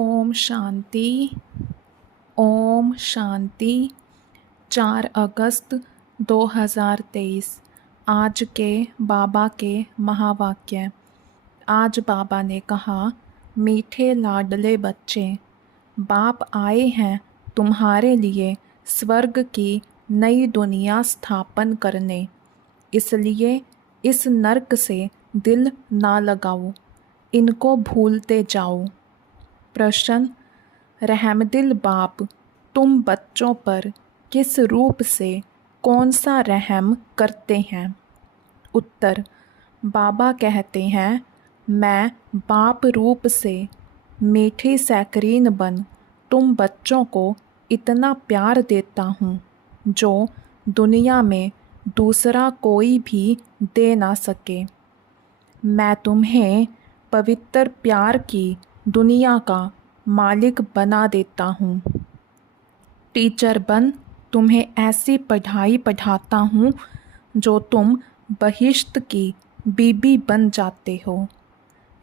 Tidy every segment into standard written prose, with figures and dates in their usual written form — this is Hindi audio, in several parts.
ओम शांति। ओम शांति। 4 अगस्त 2023। आज के बाबा के महावाक्य। आज बाबा ने कहा, मीठे लाडले बच्चे, बाप आए हैं तुम्हारे लिए स्वर्ग की नई दुनिया स्थापन करने, इसलिए इस नरक से दिल ना लगाओ, इनको भूलते जाओ। प्रश्न, रहमदिल बाप तुम बच्चों पर किस रूप से कौन सा रहम करते हैं? उत्तर, बाबा कहते हैं, मैं बाप रूप से मीठी सैकरीन बन तुम बच्चों को इतना प्यार देता हूँ जो दुनिया में दूसरा कोई भी दे ना सके। मैं तुम्हें पवित्र प्यार की दुनिया का मालिक बना देता हूँ। टीचर बन तुम्हें ऐसी पढ़ाई पढ़ाता हूँ जो तुम बहिश्त की बीबी बन जाते हो।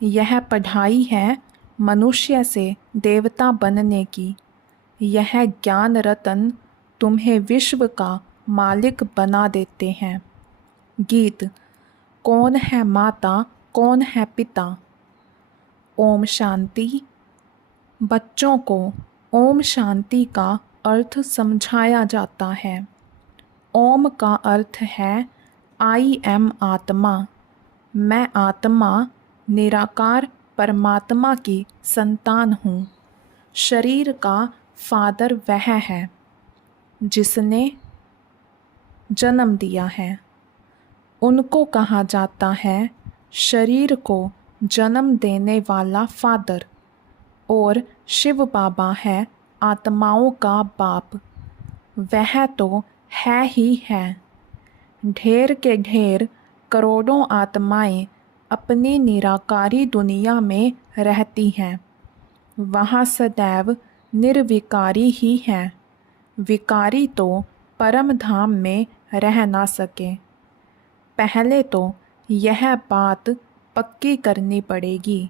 यह पढ़ाई है मनुष्य से देवता बनने की। यह ज्ञान रतन तुम्हें विश्व का मालिक बना देते हैं। गीत। कौन है माता, कौन है पिता? ओम शांति। बच्चों को ओम शांति का अर्थ समझाया जाता है। ओम का अर्थ है आई एम आत्मा। मैं आत्मा निराकार परमात्मा की संतान हूँ। शरीर का फादर वह है जिसने जन्म दिया है। उनको कहा जाता है शरीर को जन्म देने वाला फादर। और शिव बाबा है आत्माओं का बाप। वह तो है ही है। ढेर के ढेर करोड़ों आत्माएं अपनी निराकारी दुनिया में रहती हैं। वहाँ सदैव निर्विकारी ही हैं। विकारी तो परम धाम में रह ना सके। पहले तो यह बात पक्की करनी पड़ेगी,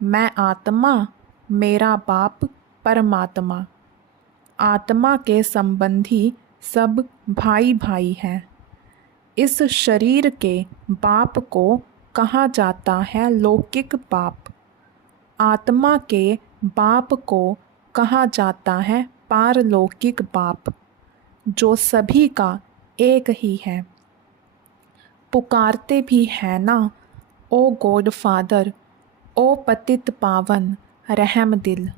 मैं आत्मा, मेरा बाप परमात्मा। आत्मा के संबंधी सब भाई भाई हैं। इस शरीर के बाप को कहा जाता है लौकिक बाप। आत्मा के बाप को कहा जाता है पारलौकिक बाप, जो सभी का एक ही है। पुकारते भी है ना, ओ गॉड फादर, ओ पतित पावन रहम दिल।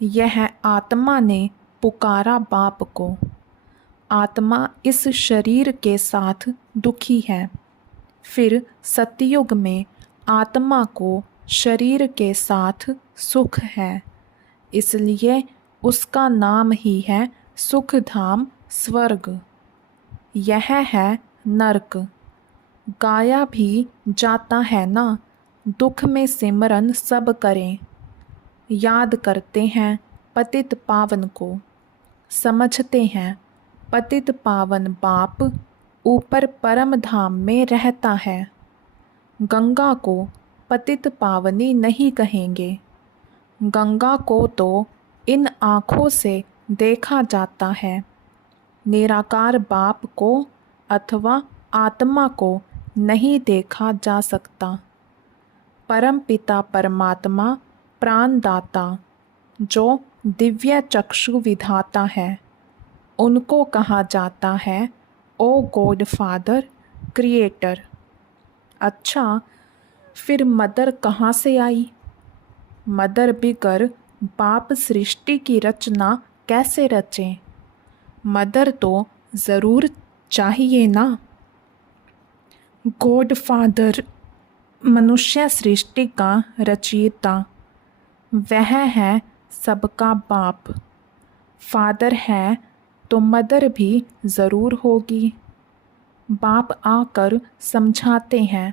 यह आत्मा ने पुकारा बाप को। आत्मा इस शरीर के साथ दुखी है। फिर सतयुग में आत्मा को शरीर के साथ सुख है, इसलिए उसका नाम ही है सुखधाम स्वर्ग। यह है नरक। गाया भी जाता है ना, दुख में सिमरन सब करें। याद करते हैं पतित पावन को, समझते हैं पतित पावन बाप ऊपर परम धाम में रहता है। गंगा को पतित पावनी नहीं कहेंगे। गंगा को तो इन आँखों से देखा जाता है। निराकार बाप को अथवा आत्मा को नहीं देखा जा सकता। परम पिता परमात्मा प्राणदाता, जो दिव्य चक्षु विधाता है, उनको कहा जाता है ओ गॉड फादर क्रिएटर। अच्छा, फिर मदर कहाँ से आई? मदर बिगर बाप सृष्टि की रचना कैसे रचें? मदर तो ज़रूर चाहिए ना। गॉड फादर मनुष्य सृष्टि का रचयिता, वह है सबका बाप। फादर है तो मदर भी ज़रूर होगी। बाप आकर समझाते हैं,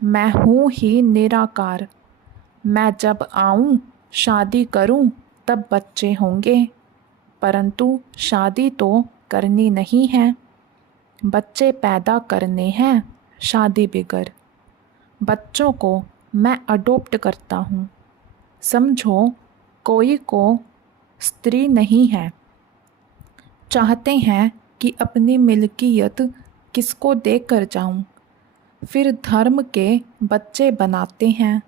मैं हूँ ही निराकार। मैं जब आऊँ, शादी करूँ, तब बच्चे होंगे, परंतु शादी तो करनी नहीं है। बच्चे पैदा करने हैं शादी बिगर। बच्चों को मैं अडॉप्ट करता हूँ। समझो, कोई को स्त्री नहीं है। चाहते हैं कि अपनी मिल्कियत किसको देकर जाऊं। फिर धर्म के बच्चे बनाते हैं,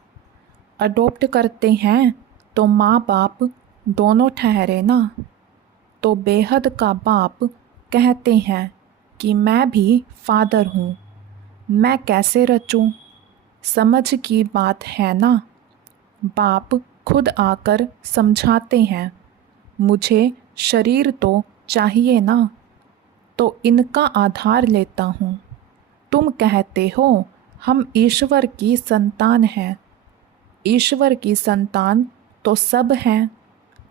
अडॉप्ट करते हैं तो माँ बाप दोनों ठहरे ना। तो बेहद का बाप कहते हैं कि मैं भी फादर हूँ। मैं कैसे रचूं? समझ की बात है ना। बाप खुद आकर समझाते हैं, मुझे शरीर तो चाहिए ना, तो इनका आधार लेता हूँ। तुम कहते हो हम ईश्वर की संतान हैं। ईश्वर की संतान तो सब हैं,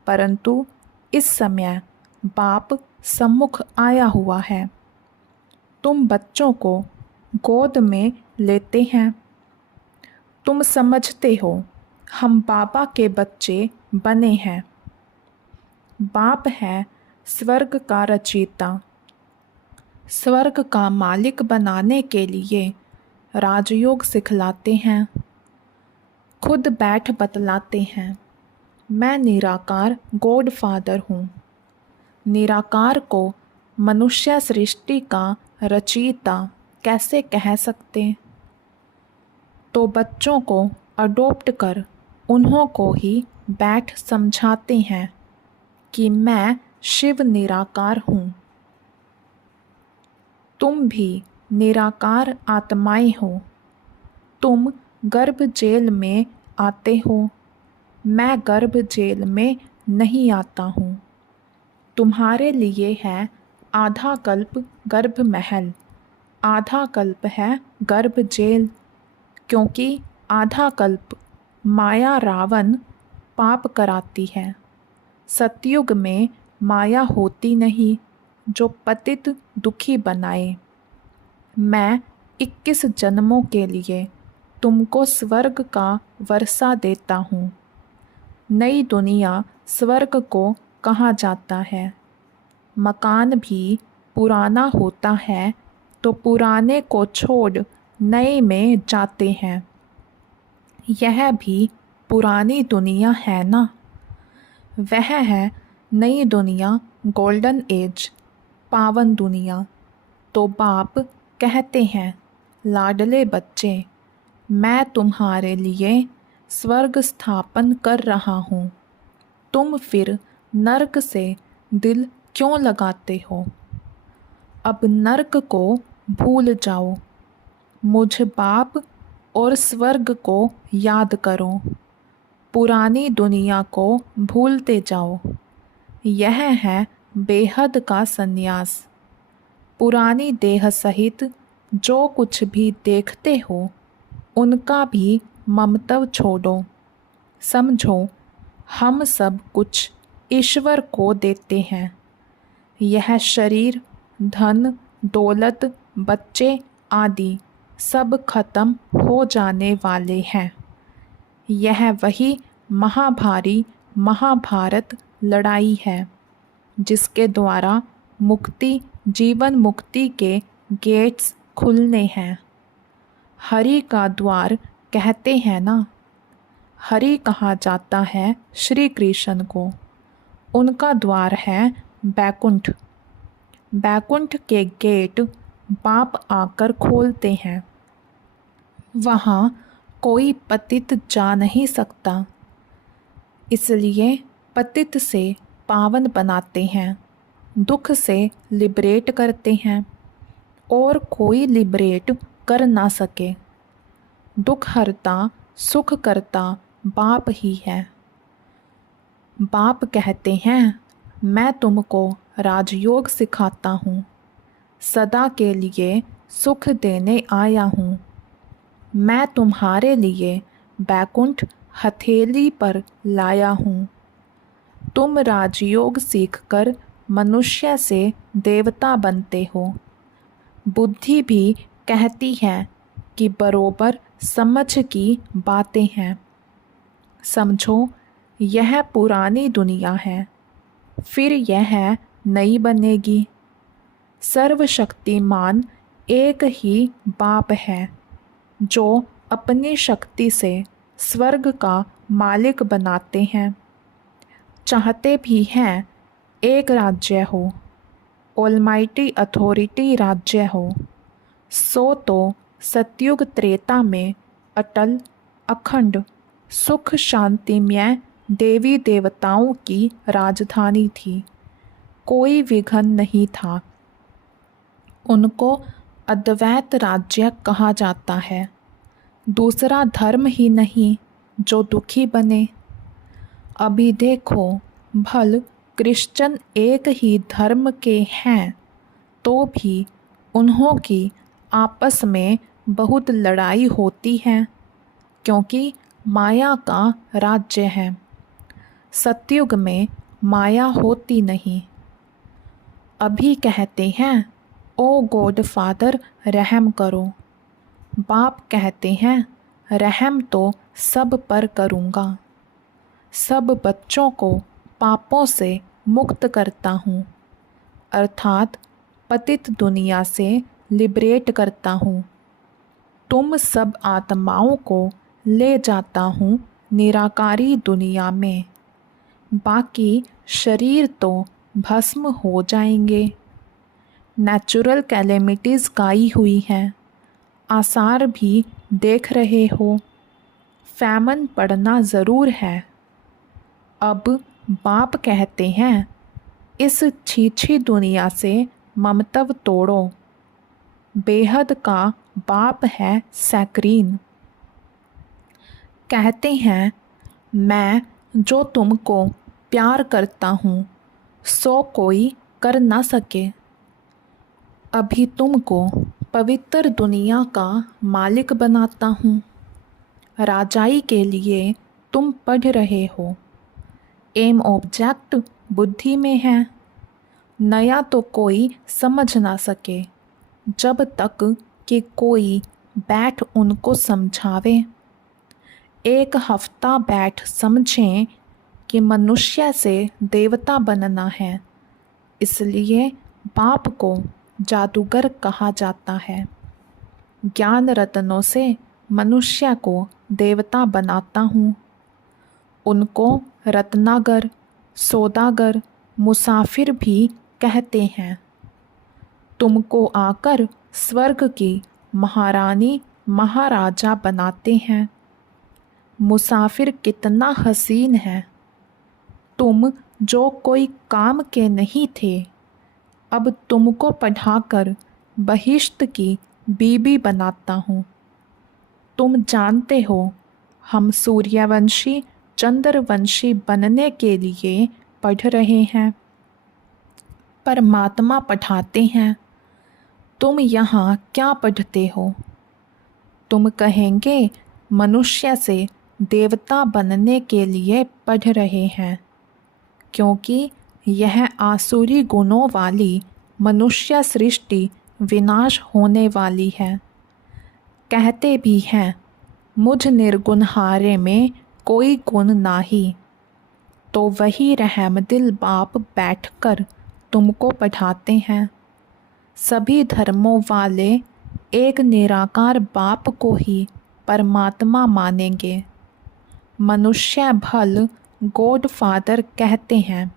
परंतु इस समय बाप सम्मुख आया हुआ है। तुम बच्चों को गोद में लेते हैं। तुम समझते हो हम बाबा के बच्चे बने हैं। बाप है स्वर्ग का रचयिता। स्वर्ग का मालिक बनाने के लिए राजयोग सिखलाते हैं। खुद बैठ बतलाते हैं, मैं निराकार गॉड फादर हूँ। निराकार को मनुष्य सृष्टि का रचयिता कैसे कह सकते? तो बच्चों को अडॉप्ट कर उन्हों को ही बैठ समझाते हैं कि मैं शिव निराकार हूँ। तुम भी निराकार आत्माएं हो। तुम गर्भ जेल में आते हो, मैं गर्भ जेल में नहीं आता हूँ। तुम्हारे लिए है आधा कल्प गर्भ महल, आधा कल्प है गर्भ जेल। क्योंकि आधा कल्प माया रावण पाप कराती है। सतयुग में माया होती नहीं जो पतित दुखी बनाए। मैं 21 जन्मों के लिए तुमको स्वर्ग का वर्षा देता हूँ। नई दुनिया स्वर्ग को कहा जाता है। मकान भी पुराना होता है तो पुराने को छोड़ नए में जाते हैं। यह भी पुरानी दुनिया है ना। वह है नई दुनिया, गोल्डन एज, पावन दुनिया। तो बाप कहते हैं, लाडले बच्चे, मैं तुम्हारे लिए स्वर्ग स्थापन कर रहा हूँ। तुम फिर नरक से दिल क्यों लगाते हो? अब नरक को भूल जाओ। मुझ बाप और स्वर्ग को याद करो। पुरानी दुनिया को भूलते जाओ। यह है बेहद का संन्यास। पुरानी देह सहित जो कुछ भी देखते हो उनका भी ममत्व छोड़ो। समझो हम सब कुछ ईश्वर को देते हैं। यह शरीर, धन, दौलत, बच्चे आदि सब खत्म हो जाने वाले हैं। यह वही महाभारी महाभारत लड़ाई है जिसके द्वारा मुक्ति, जीवन मुक्ति के गेट्स खुलने हैं। हरि का द्वार कहते हैं ना। हरि कहा जाता है श्री कृष्ण को। उनका द्वार है बैकुंठ। बैकुंठ के गेट बाप आकर खोलते हैं। वहाँ कोई पतित जा नहीं सकता, इसलिए पतित से पावन बनाते हैं, दुख से लिबरेट करते हैं और कोई लिबरेट कर ना सके। दुख हरता सुख करता बाप ही है। बाप कहते हैं, मैं तुमको राजयोग सिखाता हूँ, सदा के लिए सुख देने आया हूँ। मैं तुम्हारे लिए बैकुंठ हथेली पर लाया हूँ। तुम राजयोग सीखकर मनुष्य से देवता बनते हो। बुद्धि भी कहती है कि बरोबर समझ की बातें हैं। समझो यह पुरानी दुनिया है, फिर यह नई बनेगी। सर्वशक्तिमान एक ही बाप है जो अपनी शक्ति से स्वर्ग का मालिक बनाते हैं। चाहते भी हैं एक राज्य हो, ऑलमाइटी अथॉरिटी राज्य हो, सो तो सतयुग त्रेता में अटल अखंड सुख शांतिमय देवी देवताओं की राजधानी थी। कोई विघन नहीं था। उनको अद्वैत राज्य कहा जाता है। दूसरा धर्म ही नहीं जो दुखी बने। अभी देखो, भल क्रिश्चन एक ही धर्म के हैं तो भी उन्हों की आपस में बहुत लड़ाई होती है, क्योंकि माया का राज्य है। सतयुग में माया होती नहीं। अभी कहते हैं, ओ गॉड फादर रहम करो। बाप कहते हैं, रहम तो सब पर करूँगा। सब बच्चों को पापों से मुक्त करता हूँ, अर्थात पतित दुनिया से लिबरेट करता हूँ। तुम सब आत्माओं को ले जाता हूँ निराकारी दुनिया में। बाकी शरीर तो भस्म हो जाएंगे। नेचुरल कैलेमिटीज़ गाई हुई हैं, आसार भी देख रहे हो। फैमन पड़ना ज़रूर है। अब बाप कहते हैं, इस छीछी दुनिया से ममतव तोड़ो। बेहद का बाप है सैक्रीन। कहते हैं, मैं जो तुमको प्यार करता हूँ सो कोई कर ना सके। अभी तुमको पवित्र दुनिया का मालिक बनाता हूँ। राजाई के लिए तुम पढ़ रहे हो। एम ऑब्जेक्ट बुद्धि में है। नया तो कोई समझ ना सके जब तक कि कोई बैठ उनको समझावे। एक हफ्ता बैठ समझें कि मनुष्य से देवता बनना है, इसलिए बाप को जादूगर कहा जाता है। ज्ञान रत्नों से मनुष्य को देवता बनाता हूँ। उनको रत्नागर, सौदागर, मुसाफिर भी कहते हैं। तुमको आकर स्वर्ग की महारानी महाराजा बनाते हैं। मुसाफिर कितना हसीन है। तुम जो कोई काम के नहीं थे, अब तुमको पढ़ाकर बहिश्त की बीबी बनाता हूँ। तुम जानते हो, हम सूर्यवंशी चंद्रवंशी बनने के लिए पढ़ रहे हैं। परमात्मा पढ़ाते हैं। तुम यहाँ क्या पढ़ते हो? तुम कहेंगे, मनुष्य से देवता बनने के लिए पढ़ रहे हैं, क्योंकि यह आसुरी गुणों वाली मनुष्य सृष्टि विनाश होने वाली है। कहते भी हैं, मुझ निर्गुणहारे में कोई गुण नाही। तो वही रहमदिल बाप बैठकर तुमको पढ़ाते हैं। सभी धर्मों वाले एक निराकार बाप को ही परमात्मा मानेंगे। मनुष्य भल गॉड फादर कहते हैं,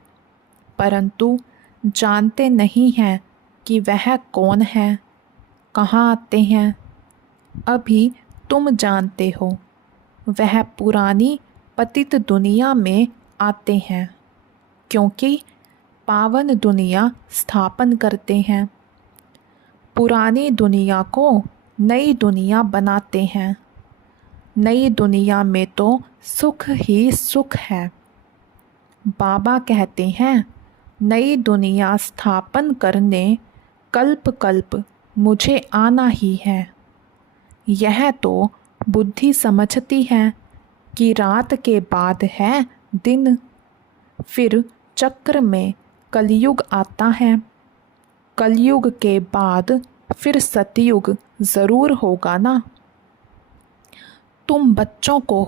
परंतु जानते नहीं हैं कि वह कौन है, कहाँ आते हैं। अभी तुम जानते हो, वह पुरानी पतित दुनिया में आते हैं, क्योंकि पावन दुनिया स्थापन करते हैं। पुरानी दुनिया को नई दुनिया बनाते हैं। नई दुनिया में तो सुख ही सुख है। बाबा कहते हैं, नई दुनिया स्थापन करने कल्प कल्प मुझे आना ही है। यह तो बुद्धि समझती है कि रात के बाद है दिन, फिर चक्र में कलयुग आता है। कलयुग के बाद फिर सतयुग ज़रूर होगा ना। तुम बच्चों को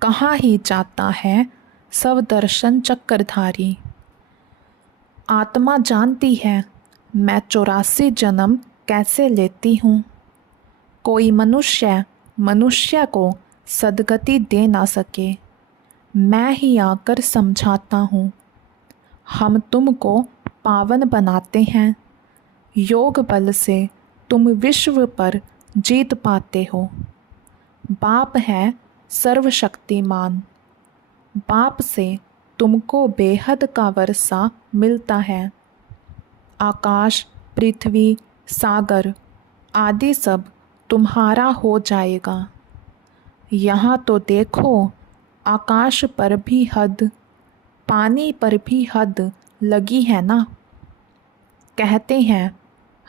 कहाँ ही जाता है सब दर्शन चक्रधारी। आत्मा जानती है मैं 84 जन्म कैसे लेती हूँ। कोई मनुष्य को सदगति दे ना सके। मैं ही आकर समझाता हूँ। हम तुमको पावन बनाते हैं। योग बल से तुम विश्व पर जीत पाते हो। बाप है सर्वशक्तिमान। बाप से तुमको बेहद का वर्षा मिलता है। आकाश, पृथ्वी, सागर आदि सब तुम्हारा हो जाएगा। यहाँ तो देखो, आकाश पर भी हद, पानी पर भी हद लगी है ना। कहते हैं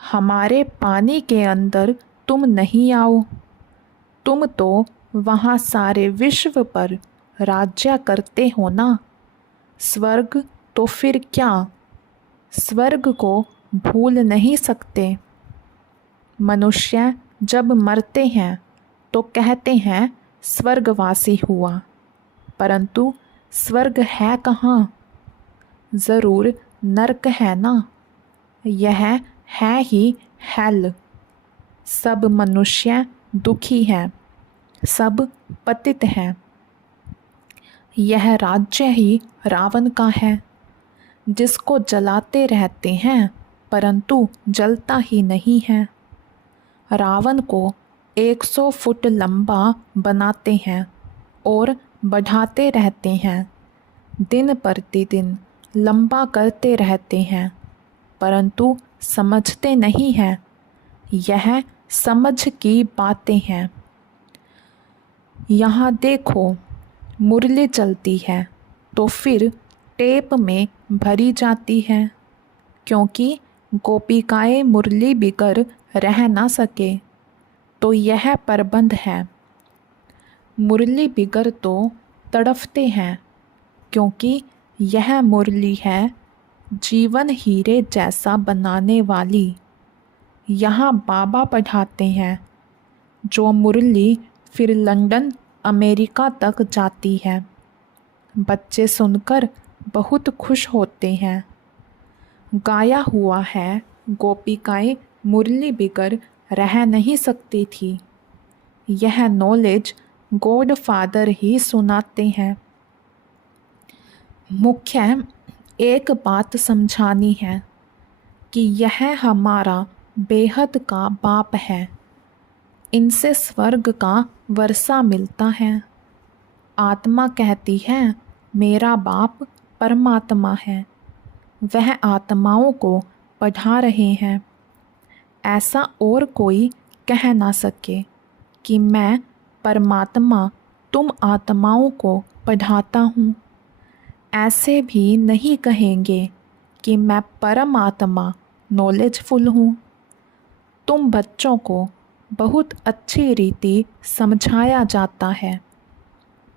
हमारे पानी के अंदर तुम नहीं आओ। तुम तो वहाँ सारे विश्व पर राज्य करते हो ना। स्वर्ग तो फिर क्या, स्वर्ग को भूल नहीं सकते। मनुष्य जब मरते हैं तो कहते हैं स्वर्गवासी हुआ, परंतु स्वर्ग है कहाँ? ज़रूर नरक है ना। यह है ही हेल। सब मनुष्य दुखी हैं, सब पतित हैं। यह राज्य ही रावण का है, जिसको जलाते रहते हैं परंतु जलता ही नहीं है। रावण को 100 फुट लंबा बनाते हैं और बढ़ाते रहते हैं। दिन प्रतिदिन लंबा करते रहते हैं, परंतु समझते नहीं हैं। यह समझ की बातें हैं। यहाँ देखो, मुरली चलती है तो फिर टेप में भरी जाती है, क्योंकि गोपिकाएं मुरली बिगर रह ना सके, तो यह प्रबंध है। मुरली बिगर तो तड़फते हैं, क्योंकि यह मुरली है जीवन हीरे जैसा बनाने वाली। यहाँ बाबा पढ़ाते हैं, जो मुरली फिर लंदन, अमेरिका तक जाती है। बच्चे सुनकर बहुत खुश होते हैं। गाया हुआ है, गोपिकाएं मुरली बिगर रह नहीं सकती थी। यह नॉलेज गॉड फादर ही सुनाते हैं। मुख्य एक बात समझानी है कि यह हमारा बेहद का बाप है। इनसे स्वर्ग का वर्षा मिलता है। आत्मा कहती है मेरा बाप परमात्मा है। वह आत्माओं को पढ़ा रहे हैं। ऐसा और कोई कह ना सके कि मैं परमात्मा तुम आत्माओं को पढ़ाता हूँ। ऐसे भी नहीं कहेंगे कि मैं परमात्मा नॉलेजफुल हूँ। तुम बच्चों को बहुत अच्छी रीति समझाया जाता है,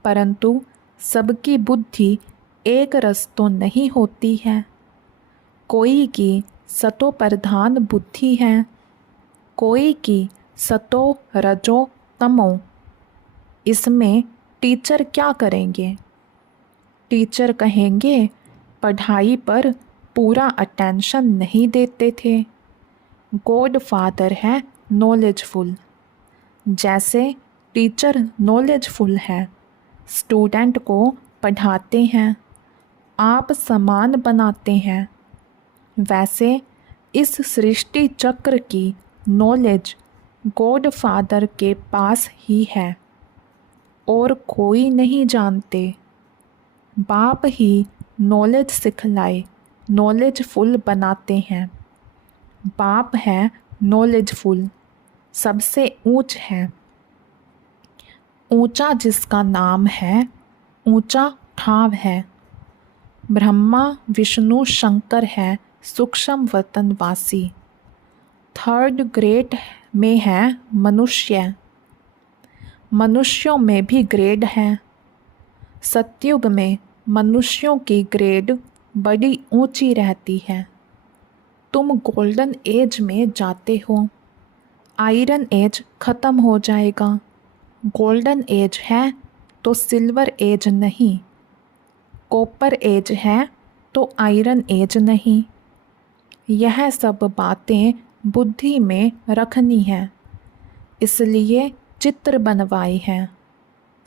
परंतु सबकी बुद्धि एक रस तो नहीं होती है। कोई की सतो प्रधान बुद्धि है, कोई की सतो रजो तमो। इसमें टीचर क्या करेंगे? टीचर कहेंगे पढ़ाई पर पूरा अटेंशन नहीं देते थे। गॉड फादर है नॉलेजफुल। जैसे टीचर नॉलेजफुल है, स्टूडेंट को पढ़ाते हैं, आप समान बनाते हैं, वैसे इस सृष्टि चक्र की नॉलेज गॉड फादर के पास ही है और कोई नहीं जानते। बाप ही नॉलेज सिखलाए नॉलेजफुल बनाते हैं। बाप है नॉलेजफुल, सबसे ऊंच है। ऊंचा जिसका नाम है, ऊंचा ठाव है। ब्रह्मा विष्णु शंकर है सूक्ष्म वतनवासी। थर्ड ग्रेड में है मनुष्य। मनुष्यों में भी ग्रेड है। सतयुग में मनुष्यों की ग्रेड बड़ी ऊंची रहती है। तुम गोल्डन एज में जाते हो। आयरन एज ख़त्म हो जाएगा। गोल्डन एज है तो सिल्वर एज नहीं। कॉपर एज है तो आयरन एज नहीं। यह सब बातें बुद्धि में रखनी है, इसलिए चित्र बनवाए हैं।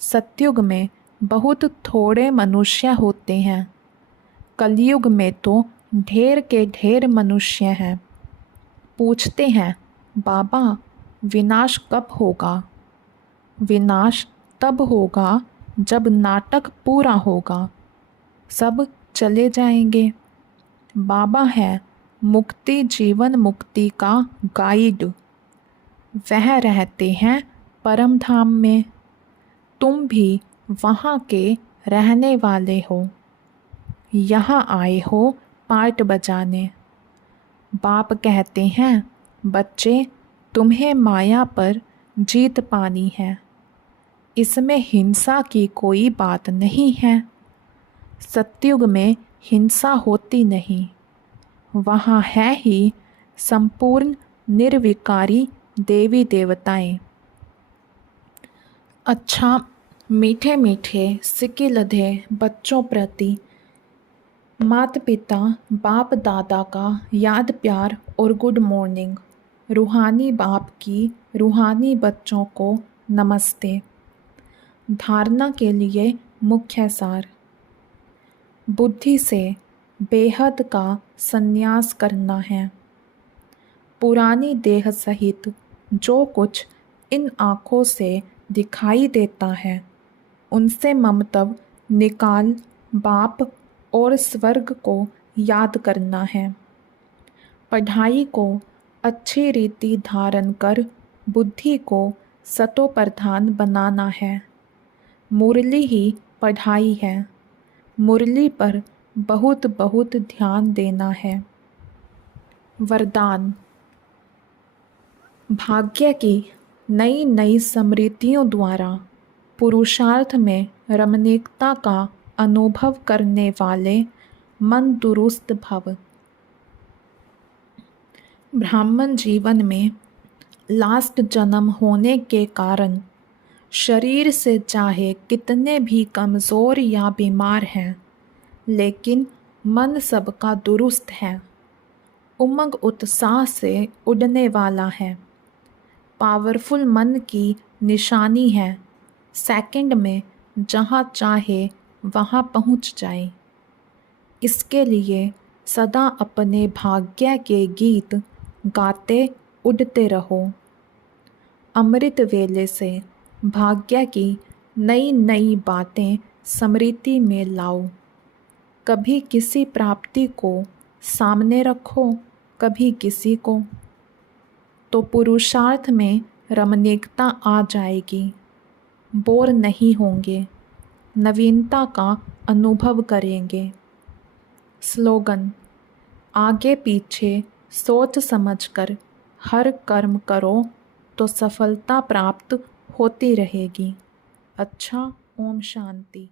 सतयुग में बहुत थोड़े मनुष्य होते हैं। कलयुग में तो ढेर के ढेर मनुष्य हैं। पूछते हैं, बाबा विनाश कब होगा? विनाश तब होगा जब नाटक पूरा होगा, सब चले जाएंगे। बाबा है मुक्ति जीवन मुक्ति का गाइड। वह रहते हैं परम धाम में, तुम भी वहाँ के रहने वाले हो। यहाँ आए हो पार्ट बजाने। बाप कहते हैं, बच्चे तुम्हें माया पर जीत पानी है। इसमें हिंसा की कोई बात नहीं है। सतयुग में हिंसा होती नहीं, वहाँ है ही संपूर्ण निर्विकारी देवी देवताएं। अच्छा, मीठे मीठे सिक्के लधे बच्चों प्रति माता पिता बाप दादा का याद प्यार और गुड मॉर्निंग। रूहानी बाप की रूहानी बच्चों को नमस्ते। धारणा के लिए मुख्य सार। बुद्धि से बेहद का संन्यास करना है। पुरानी देह सहित जो कुछ इन आँखों से दिखाई देता है उनसे ममत्व निकाल बाप और स्वर्ग को याद करना है। पढ़ाई को अच्छी रीति धारण कर बुद्धि को सतो प्रधान बनाना है। मुरली ही पढ़ाई है, मुरली पर बहुत बहुत ध्यान देना है। वरदान। भाग्य की नई नई स्मृतियों द्वारा पुरुषार्थ में रमणीकता का अनुभव करने वाले मन दुरुस्त भव। ब्राह्मण जीवन में लास्ट जन्म होने के कारण शरीर से चाहे कितने भी कमज़ोर या बीमार हैं, लेकिन मन सबका दुरुस्त है, उमंग उत्साह से उड़ने वाला है। पावरफुल मन की निशानी है, सेकंड में जहाँ चाहे वहाँ पहुँच जाए। इसके लिए सदा अपने भाग्य के गीत गाते उड़ते रहो। अमृत वेले से भाग्य की नई नई बातें स्मृति में लाओ। कभी किसी प्राप्ति को सामने रखो, कभी किसी को, तो पुरुषार्थ में रमणीकता आ जाएगी। बोर नहीं होंगे, नवीनता का अनुभव करेंगे। स्लोगन। आगे पीछे सोच समझकर हर कर्म करो तो सफलता प्राप्त होती रहेगी। अच्छा, ओम शांति।